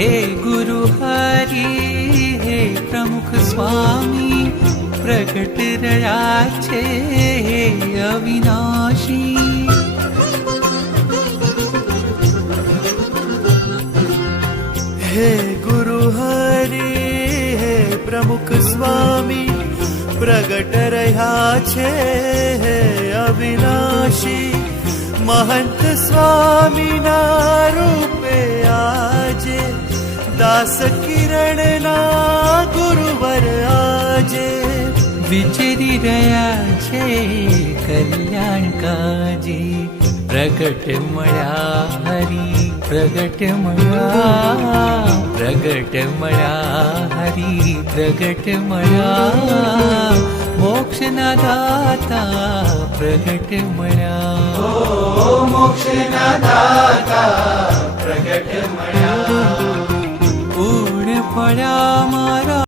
हे गुरु हरि हे प्रमुख स्वामी प्रगट रया छे हे अविनाशी। हे गुरु हरि हे प्रमुख स्वामी प्रगट रह्या छे हे अविनाशी। महंत स्वामी ना रूपे आजे दास किरण ना गुरुवर आजे। विचरी रया छे कल्याण काजी प्रगट मळ्या हरि प्रगट मळ्या प्रगट मळ्या हरि प्रगट मळ्या मोक्षना दाता प्रगट मळ्या मोक्षना दाता प्रगट मळ्या। पूर्ण पळ्या मारा